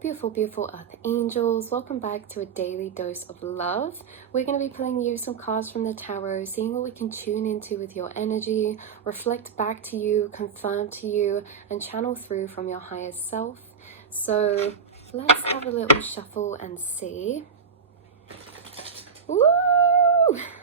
beautiful, beautiful earth angels. Welcome back to a daily dose of love. We're going to be pulling you some cards from the tarot, seeing what we can tune into with your energy, reflect back to you, confirm to you, and channel through from your highest self. So let's have a little shuffle and see. Woo!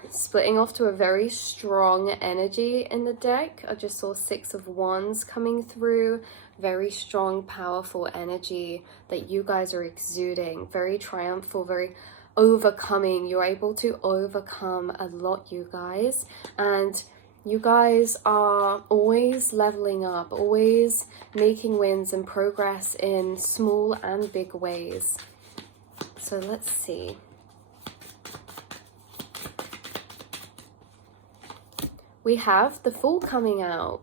Splitting off to a very strong energy in the deck. I just saw 6 of Wands coming through. Very strong, powerful energy that you guys are exuding. Very triumphal, very overcoming. You're able to overcome a lot, you guys. And you guys are always leveling up, always making wins and progress in small and big ways. So let's see. We have the Fool coming out.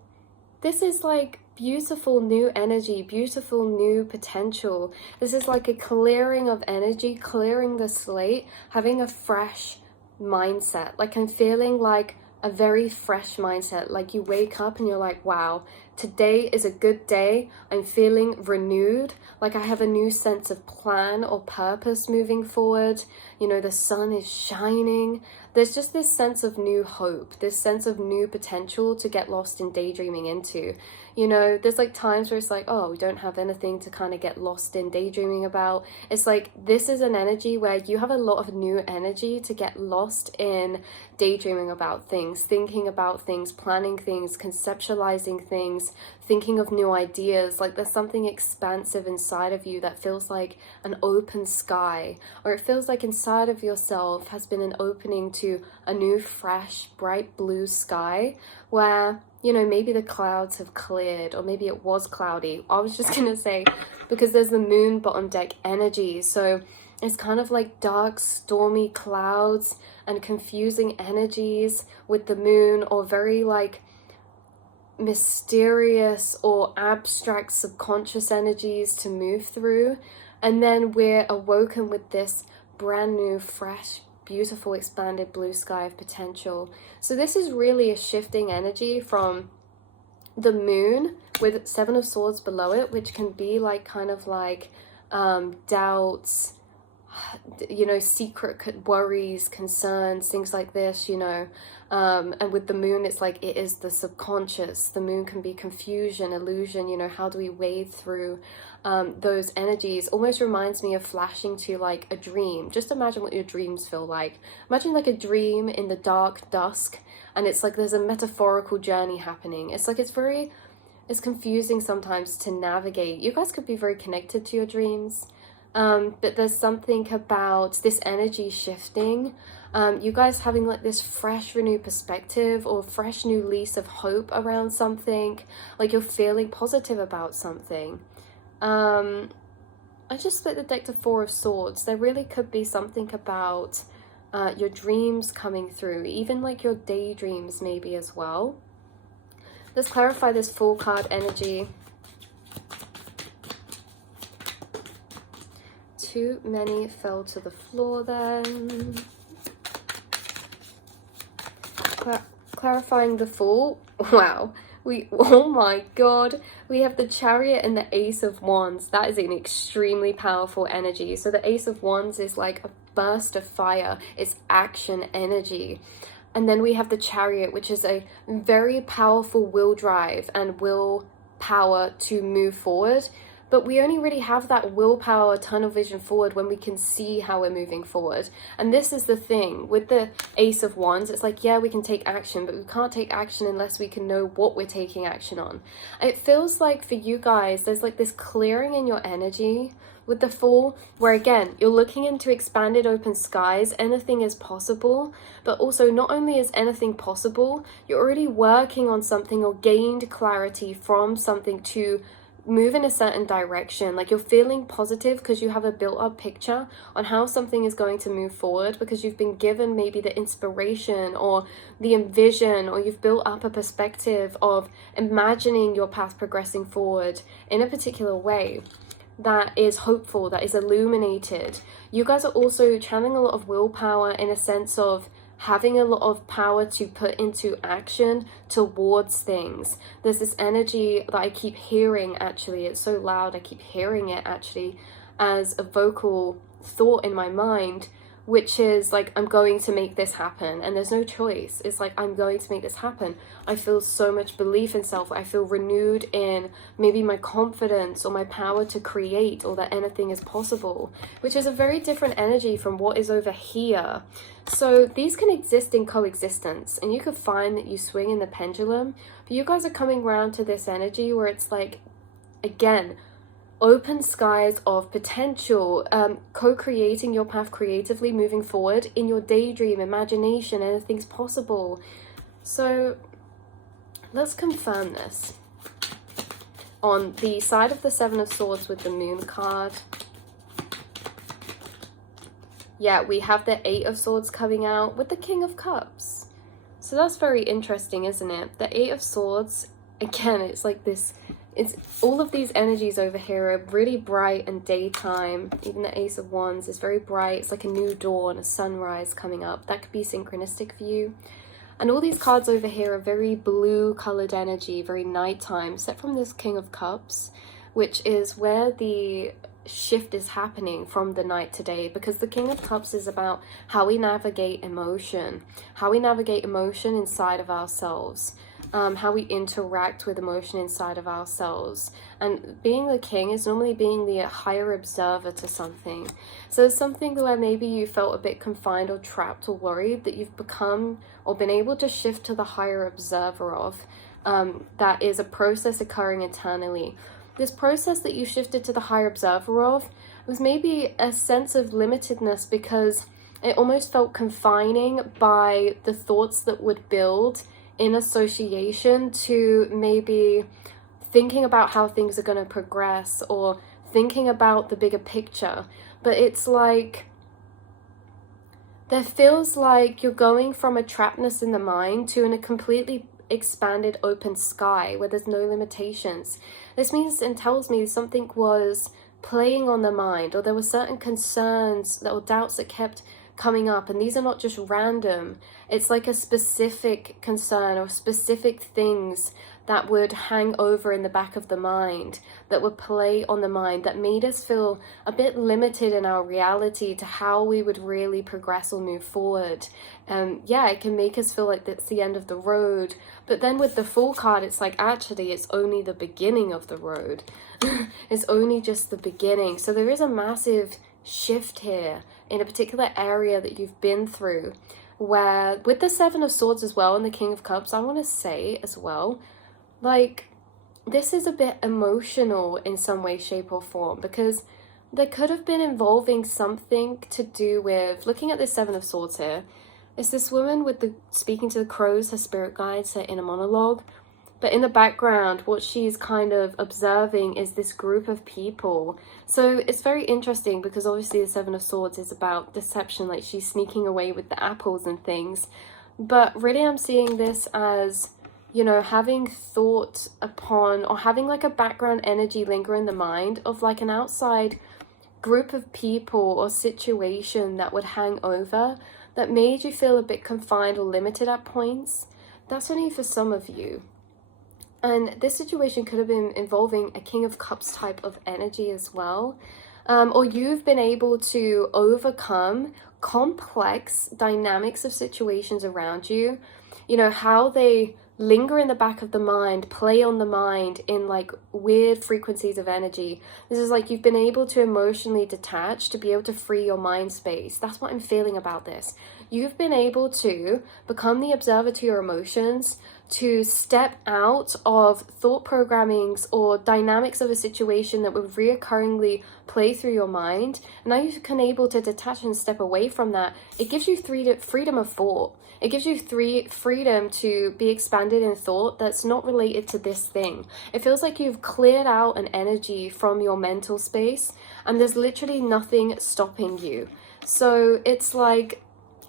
This is like beautiful new energy, beautiful new potential. This is like a clearing of energy, clearing the slate, having a fresh mindset. Like I'm feeling like a very fresh mindset. Like you wake up and you're like, wow, today is a good day. I'm feeling renewed. Like I have a new sense of plan or purpose moving forward. You know, the sun is shining. There's just this sense of new hope, this sense of new potential to get lost in daydreaming into. You know, there's like times where it's like, oh, we don't have anything to kind of get lost in daydreaming about. It's like, this is an energy where you have a lot of new energy to get lost in daydreaming about things, thinking about things, planning things, conceptualizing things, thinking of new ideas. Like there's something expansive inside of you that feels like an open sky, or it feels like inside of yourself has been an opening to a new, fresh, bright blue sky where, you know, maybe the clouds have cleared, or maybe it was cloudy. I was just gonna say, because there's the moon bottom deck energy, so it's kind of like dark, stormy clouds and confusing energies with the moon, or very like mysterious or abstract subconscious energies to move through. And then we're awoken with this brand new, fresh, beautiful, expanded blue sky of potential. So this is really a shifting energy from the moon with 7 of Swords below it, which can be like kind of like doubts, you know, secret worries, concerns, things like this, you know. And with the moon, it's like it is the subconscious. The moon can be confusion, illusion, you know, how do we wade through those energies? Almost reminds me of flashing to like a dream. Just imagine what your dreams feel like. Imagine like a dream in the dark dusk, and it's like there's a metaphorical journey happening. It's like it's confusing sometimes to navigate. You guys could be very connected to your dreams. But there's something about this energy shifting, you guys having like this fresh renewed perspective or fresh new lease of hope around something, like you're feeling positive about something. I just split the deck to 4 of Swords. There really could be something about your dreams coming through, even like your daydreams maybe as well. Let's clarify this Fool card energy. Too many fell to the floor then. Clarifying the Fool. Wow. Oh my god. We have the Chariot and the Ace of Wands. That is an extremely powerful energy. So the Ace of Wands is like a burst of fire. It's action energy. And then we have the Chariot, which is a very powerful will drive and will power to move forward. But we only really have that willpower, tunnel vision forward when we can see how we're moving forward. And this is the thing with the Ace of Wands. It's like, yeah, we can take action, but we can't take action unless we can know what we're taking action on. And it feels like for you guys, there's like this clearing in your energy with the Fool, where again, you're looking into expanded open skies. Anything is possible, but also not only is anything possible, you're already working on something or gained clarity from something to move in a certain direction. Like you're feeling positive because you have a built-up picture on how something is going to move forward, because you've been given maybe the inspiration or the envision, or you've built up a perspective of imagining your path progressing forward in a particular way that is hopeful, that is illuminated. You guys are also channeling a lot of willpower in a sense of having a lot of power to put into action towards things. There's this energy that I keep hearing, actually, it's so loud, I keep hearing it actually, as a vocal thought in my mind, which is like, I'm going to make this happen, and there's no choice. It's like, I'm going to make this happen. I feel so much belief in self. I feel renewed in maybe my confidence or my power to create, or that anything is possible, which is a very different energy from what is over here. So these can exist in coexistence, and you could find that you swing in the pendulum, but you guys are coming around to this energy where it's like, again, open skies of potential, co-creating your path creatively, moving forward in your daydream, imagination, anything's possible. So let's confirm this. On the side of the Seven of Swords with the Moon card, yeah, we have the Eight of Swords coming out with the King of Cups. So that's very interesting, isn't it? The Eight of Swords, again, it's like this, it's all of these energies over here are really bright and daytime. Even the Ace of Wands is very bright. It's like a new dawn, a sunrise coming up. That could be synchronistic for you. And all these cards over here are very blue colored energy, very nighttime, except from this King of Cups, which is where the shift is happening from the night to day, because the King of Cups is about how we navigate emotion, inside of ourselves. How we interact with emotion inside of ourselves. And being the king is normally being the higher observer to something. So it's something where maybe you felt a bit confined or trapped or worried, that you've become or been able to shift to the higher observer of. That is a process occurring internally. This process that you shifted to the higher observer of was maybe a sense of limitedness, because it almost felt confining by the thoughts that would build in association to maybe thinking about how things are going to progress, or thinking about the bigger picture. But it's like, there feels like you're going from a trappedness in the mind to in a completely expanded open sky where there's no limitations. This means and tells me something was playing on the mind, or there were certain concerns or doubts that kept coming up, and these are not just random. It's like a specific concern or specific things that would hang over in the back of the mind, that would play on the mind, that made us feel a bit limited in our reality to how we would really progress or move forward. Yeah, it can make us feel like that's the end of the road. But then with the Fool card, it's like, actually, it's only the beginning of the road. It's only just the beginning. So there is a massive shift here in a particular area that you've been through, where with the Seven of Swords as well and the King of Cups, I want to say as well, like, this is a bit emotional in some way, shape or form, because there could have been involving something to do with, looking at this Seven of Swords here, it's this woman with the speaking to the crows, her spirit guides, her inner monologue. But in the background, what she's kind of observing is this group of people. So it's very interesting, because obviously the Seven of Swords is about deception, like she's sneaking away with the apples and things. But really I'm seeing this as, you know, having thought upon, or having like a background energy linger in the mind of like an outside group of people or situation that would hang over, that made you feel a bit confined or limited at points. That's only for some of you. And this situation could have been involving a King of Cups type of energy as well. Or you've been able to overcome complex dynamics of situations around you. You know, how they linger in the back of the mind, play on the mind in like weird frequencies of energy. This is like you've been able to emotionally detach to be able to free your mind space. That's what I'm feeling about this. You've been able to become the observer to your emotions, to step out of thought programmings or dynamics of a situation that would reoccurringly play through your mind. And now you've been able to detach and step away from that. It gives you freedom of thought. It gives you freedom to be expanded in thought that's not related to this thing. It feels like you've cleared out an energy from your mental space, and there's literally nothing stopping you. So it's like,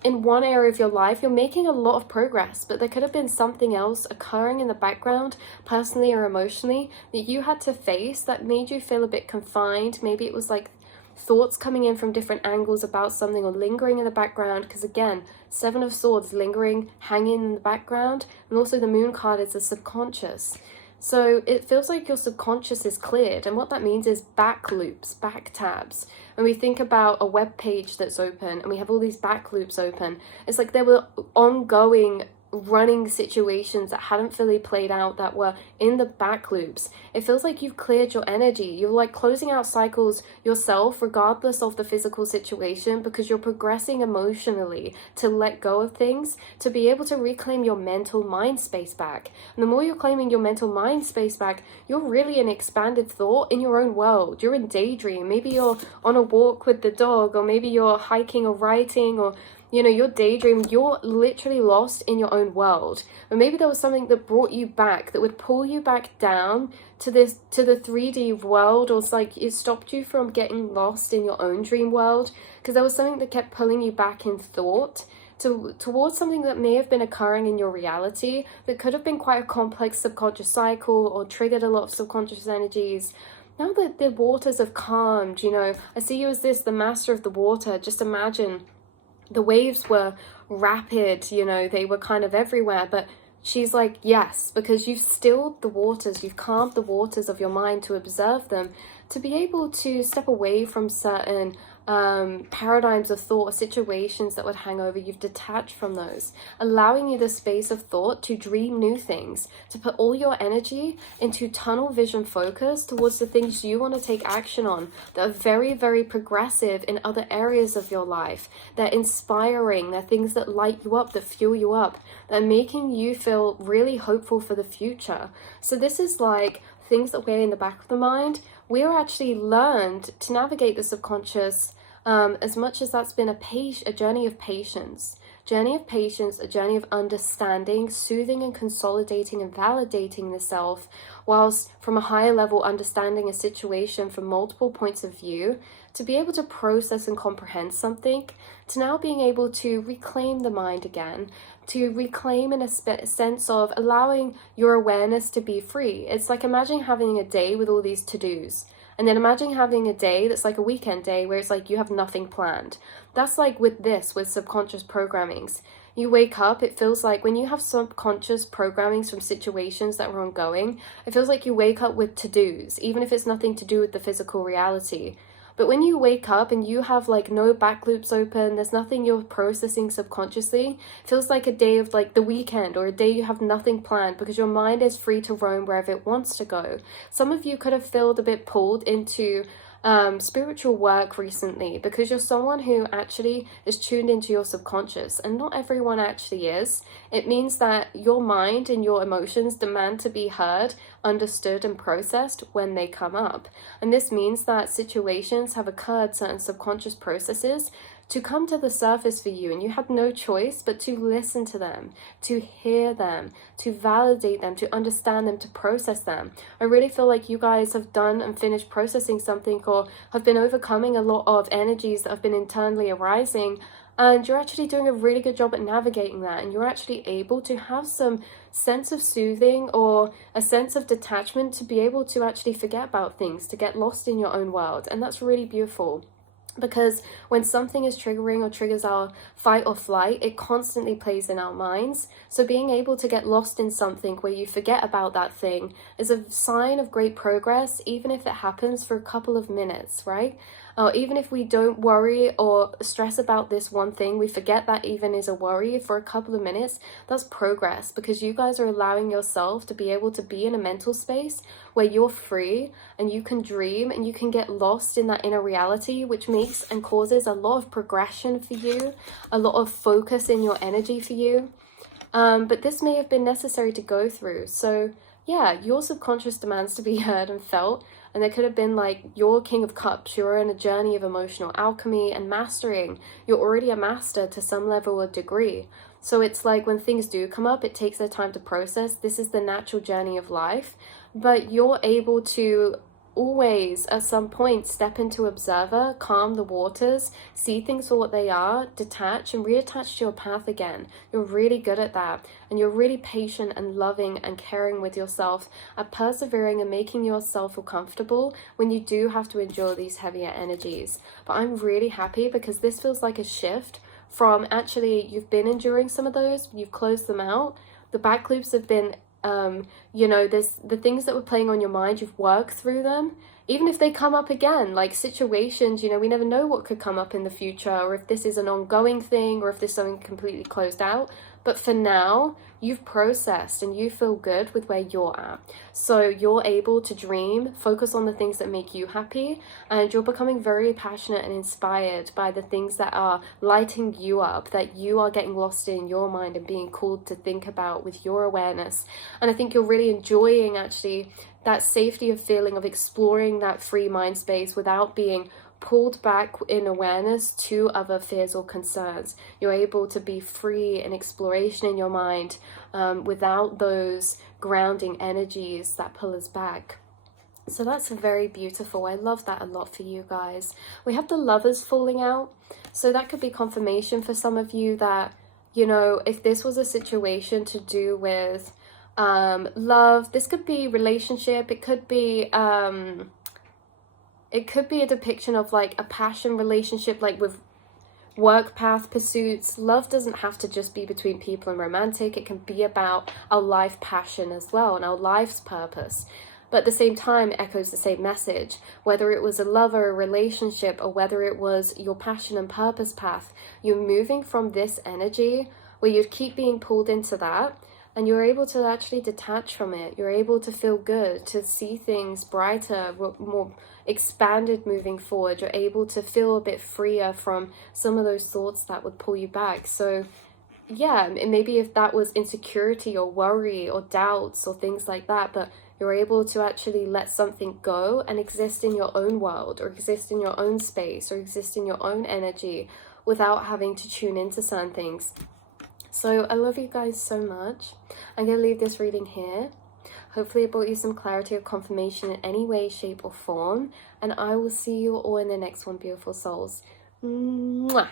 in one area of your life, you're making a lot of progress, but there could have been something else occurring in the background, personally or emotionally, that you had to face that made you feel a bit confined. Maybe it was like thoughts coming in from different angles about something, or lingering in the background, because again, Seven of Swords, lingering, hanging in the background, and also the Moon card is the subconscious. So it feels like your subconscious is cleared. And what that means is back loops, back tabs. When we think about a web page that's open and we have all these back loops open, it's like there were ongoing running situations that hadn't fully played out that were in the back loops. It feels like you've cleared your energy. You're like closing out cycles yourself regardless of the physical situation, because you're progressing emotionally to let go of things, to be able to reclaim your mental mind space back. And the more you're claiming your mental mind space back, you're really in expanded thought in your own world. You're in daydream. Maybe you're on a walk with the dog, or maybe you're hiking or writing, or you're daydreaming. You're literally lost in your own world. Or maybe there was something that brought you back, that would pull you back down to the 3D world, or it's like it stopped you from getting lost in your own dream world, because there was something that kept pulling you back in thought towards something that may have been occurring in your reality that could have been quite a complex subconscious cycle or triggered a lot of subconscious energies. Now that the waters have calmed, I see you as the master of the water. Just imagine the waves were rapid, they were kind of everywhere, but she's like, yes, because you've stilled the waters, you've calmed the waters of your mind to observe them, to be able to step away from certain paradigms of thought or situations that would hang over. You've detached from those, allowing you the space of thought to dream new things, to put all your energy into tunnel vision focus towards the things you want to take action on that are very, very progressive in other areas of your life. They're inspiring, they're things that light you up, that fuel you up, that are making you feel really hopeful for the future. So this is like things that weigh in the back of the mind. We're actually learned to navigate the subconscious, as much as that's been a journey of patience, a journey of understanding, soothing and consolidating and validating the self, whilst from a higher level understanding a situation from multiple points of view, to be able to process and comprehend something, to now being able to reclaim the mind again, to reclaim in a sense of allowing your awareness to be free. It's like, imagine having a day with all these to-dos, and then imagine having a day that's like a weekend day where it's like you have nothing planned. That's like with subconscious programmings. You wake up, it feels like when you have subconscious programmings from situations that were ongoing, it feels like you wake up with to-dos, even if it's nothing to do with the physical reality. But when you wake up and you have like no back loops open, there's nothing you're processing subconsciously, it feels like a day of like the weekend, or a day you have nothing planned, because your mind is free to roam wherever it wants to go. Some of you could have felt a bit pulled into spiritual work recently, because you're someone who actually is tuned into your subconscious, and not everyone actually is. It means that your mind and your emotions demand to be heard, understood and processed when they come up. And this means that situations have occurred, certain subconscious processes to come to the surface for you, and you had no choice but to listen to them, to hear them, to validate them, to understand them, to process them. I really feel like you guys have done and finished processing something, or have been overcoming a lot of energies that have been internally arising, and you're actually doing a really good job at navigating that, and you're actually able to have some sense of soothing or a sense of detachment to be able to actually forget about things, to get lost in your own world. And that's really beautiful. Because when something is triggering or triggers our fight or flight, it constantly plays in our minds. So being able to get lost in something where you forget about that thing is a sign of great progress, even if it happens for a couple of minutes, right? Or even if we don't worry or stress about this one thing, we forget that even is a worry for a couple of minutes, that's progress, because you guys are allowing yourself to be able to be in a mental space where you're free and you can dream and you can get lost in that inner reality, which makes and causes a lot of progression for you, a lot of focus in your energy for you. But this may have been necessary to go through. So yeah, your subconscious demands to be heard and felt. And there could have been like your King of Cups. You're in a journey of emotional alchemy and mastering. You're already a master to some level or degree. So it's like when things do come up, it takes their time to process. This is the natural journey of life. But you're able to always at some point step into observer, calm the waters, see things for what they are, detach and reattach to your path again. You're really good at that, and you're really patient and loving and caring with yourself, at persevering and making yourself feel comfortable when you do have to endure these heavier energies. But I'm really happy, because this feels like a shift from actually you've been enduring some of those, you've closed them out, the back loops have been You know, there's the things that were playing on your mind, you've worked through them. Even if they come up again, like situations, you know, we never know what could come up in the future, or if this is an ongoing thing, or if there's something completely closed out. But for now, you've processed and you feel good with where you're at. So you're able to dream, focus on the things that make you happy, and you're becoming very passionate and inspired by the things that are lighting you up, that you are getting lost in your mind and being called to think about with your awareness. And I think you're really enjoying actually that safety of feeling of exploring that free mind space without being pulled back in awareness to other fears or concerns. You're able to be free in exploration in your mind without those grounding energies that pull us back. So that's very beautiful. I love that a lot for you guys. We have the Lovers falling out. So that could be confirmation for some of you that, you know, if this was a situation to do with love, this could be relationship, it could be a depiction of like a passion relationship, like with work path pursuits. Love doesn't have to just be between people and romantic. It can be about our life passion as well and our life's purpose. But at the same time, it echoes the same message. Whether it was a lover, a relationship, or whether it was your passion and purpose path, you're moving from this energy where you keep being pulled into that, and you're able to actually detach from it. You're able to feel good, to see things brighter, more expanded moving forward. You're able to feel a bit freer from some of those thoughts that would pull you back. So yeah, maybe if that was insecurity or worry or doubts or things like that, but you're able to actually let something go and exist in your own world, or exist in your own space, or exist in your own energy without having to tune into certain things. So I love you guys so much. I'm going to leave this reading here. Hopefully it brought you some clarity or confirmation in any way, shape or form. And I will see you all in the next one, beautiful souls. Mwah!